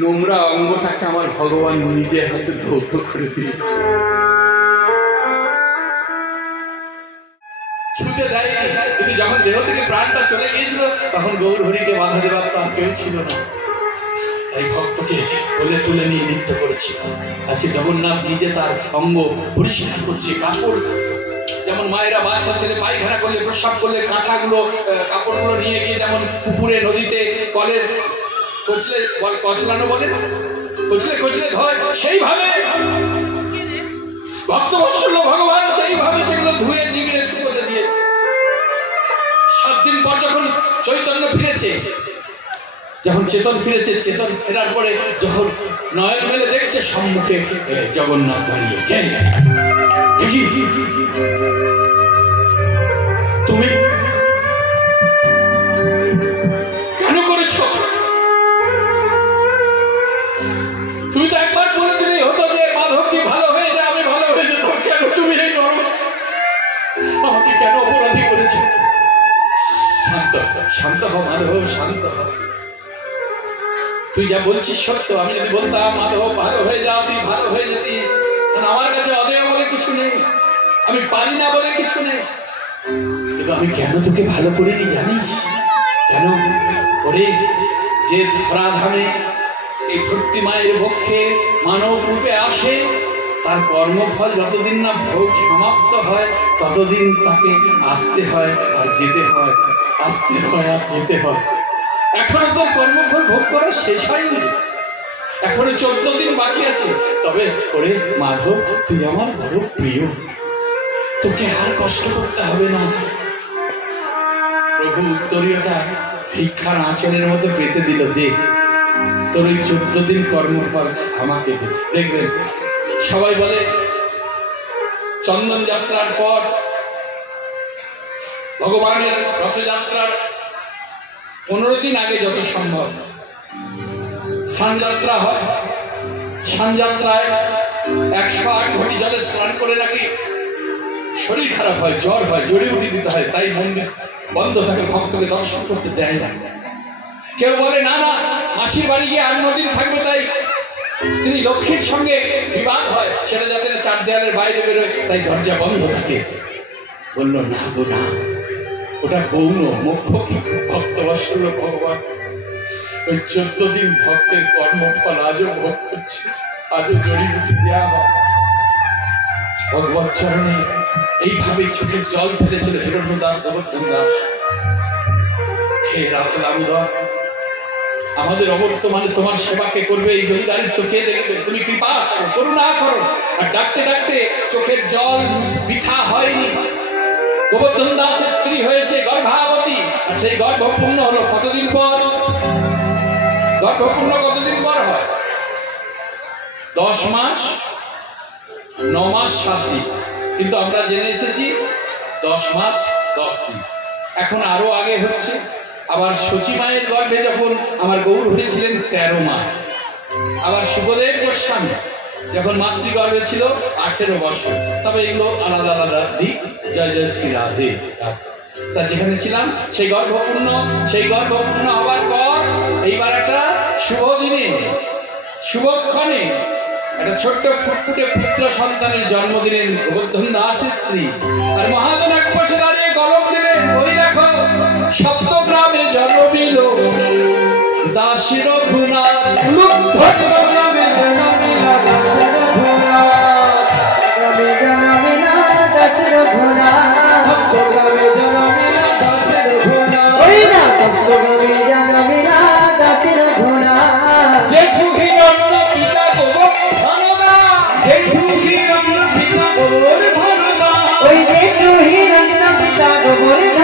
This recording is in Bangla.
নোংরা অঙ্গটাকে আমার ভগবান নিজের হাতে ধৌত করে দিয়েছে। ছুটে দাঁড়িয়ে কিন্তু যখন দেহ থেকে প্রাণটা চলে গিয়েছিল তখন গৌর হরিকে বাধা দেবার তো আর কেউ ছিল না। তাই ভক্তকে কোলে তুলে নিয়ে নৃত্য করেছিল। আজকে জগন্নাথ নিজে তার অঙ্গ পরিষ্কার করছে। কাপড় যেমন মায়েরা বাচ্চা ছেলে পায়খানা করলে প্রস্রাব করলে কাঁথাগুলো কাপড়গুলো নিয়ে গিয়ে যেমন পুকুরে নদীতে কলের কচলে কচলানো বলে না, কচলে কচলে ধয়, সেইভাবে ভক্তবৎসল ভগবান সেইভাবে সেগুলো ধুয়ে নিগড়ে শুকোতে দিয়েছে। 7 দিন পর যখন চৈতন্য ফিরেছে, যখন চেতন ফিরেছে, চেতন ফেরার পরে যখন নয়ন মেলে দেখছে সম্মুখে জগন্নাথ দাঁড়িয়ে, তুমি কেন করেছ? তুমি তো একবার বলে দিলেই হতো যে মাধব কি ভালো হয়ে যায়, আমি ভালো হয়ে যেতাম। কেন তুমি এই আমাকে কেন অপরাধী করেছ? শান্ত শান্ত হ মাধব, শান্ত হ। তুই যা বলছিস সত্য। আমি যদি বলতাম মাধব ভালো হয়ে যাও, তুই ভালো হয়ে যেতিস, কারণ আমার কাছে অদেয় বলে কিছু নেই, আমি পারি না বলে কিছু নেই। কিন্তু আমি কেন তোকে ভালো করিনি জানিস? কেন? ওরে, যে ধরাধামে এই ধরতি মায়ের পক্ষে মানব রূপে আসে, তার কর্মফল যতদিন না ভোগ সমাপ্ত হয় ততদিন তাকে আসতে হয় আর যেতে হয়, আসতে হয় আর যেতে হয়। এখনো তোর কর্মফল ভোগ করা শেষ হয়নি, এখনো 14 দিন বাকি আছে। তবে ওরে মাধব, তুই আমার বড় প্রিয়, তোকে আর কষ্ট করতে হবে না। প্রভু উত্তরীয়টা ভিক্ষার আঁচলের মতো পেতে দিল, দে তোর ওই 14 দিন কর্মফল আমাকে দে। দেখবেন সবাই বলে চন্দন যাত্রার পর ভগবানের রথযাত্রার 15 দিন আগে যত সম্ভব স্নানযাত্রা হয়। স্নানযাত্রায় 108 ঘটি জলে স্নান করে নাকি শরীর খারাপ হয়, জ্বর হয়, জড়িবুটি দিতে হয়, তাই মন্দির বন্ধ থাকে, ভক্তকে দর্শন করতে দেয় না। কেউ বলে না না, মাসির বাড়ি গিয়ে 8-9 দিন থাকবে, তাই স্ত্রী লক্ষ্মীর সঙ্গে বিবাদ হয়, সেটা যাতে 4 দেয়ালের বাইরে বেরোয়, তাই দরজা বন্ধ থাকে। বলল না গো না, ওটা গৌণ, মুখ্য কি ভক্তবৎসল ভগবান ওই 14 দিন ভক্তের কর্মফল আজও ভোগ করছে, আজও জড়িবুটি দেওয়া হয়। ভগবৎ চরণে এইভাবে চোখের জল ফেলেছিল হিরণ্যদাস, গোবর্ধন দাস। হে রাহুল দামোদর, আমাদের অবর্তমানে তোমার সেবাকে করবে এই জমিদারিত্ব কে দেখবে? তুমি কৃপা করো, করুণা করো। আর ডাকতে ডাকতে চোখের জল বৃথা হয়নি। গোবর্ধন দাসের স্ত্রী হয়েছে গর্ভাবতী, আর সেই গর্ভপূর্ণ হলো কতদিন পর? গর্ভপূর্ণ কতদিন পর হয়? 10 মাস 9 মাস 7 দিন, কিন্তু আমরা জেনে এসেছি 10 মাস 10 দিন। এখন আরো আগে হচ্ছে। আবার সচী মায়ের গর্ভে যখন আমার গৌর হয়েছিলেন 13 মাস। আবার সুখদেব গোস্বামী যখন মাতৃগর্ভে ছিল 18 বছর। তবে এগুলো আলাদা আলাদা দিক। জয় জয় শ্রী রাধে। তা যেখানে ছিলাম সেই গর্ভপূর্ণ হওয়ার পর এইবার একটা শুভ দিনে, শুভক্ষণে একটা ছোট্ট ফুটফুটে পুত্র সন্তানের জন্ম দিলেন গোবর্ধন দাসের স্ত্রী। আর মহাজন এক পাশে দাঁড়িয়ে গলব দিলেন, ওই দেখো সপ্তগ্রামে জন্মিল দাস রঘুনাথ। রঘুনাথ রহি রত্ন পিতা গোবর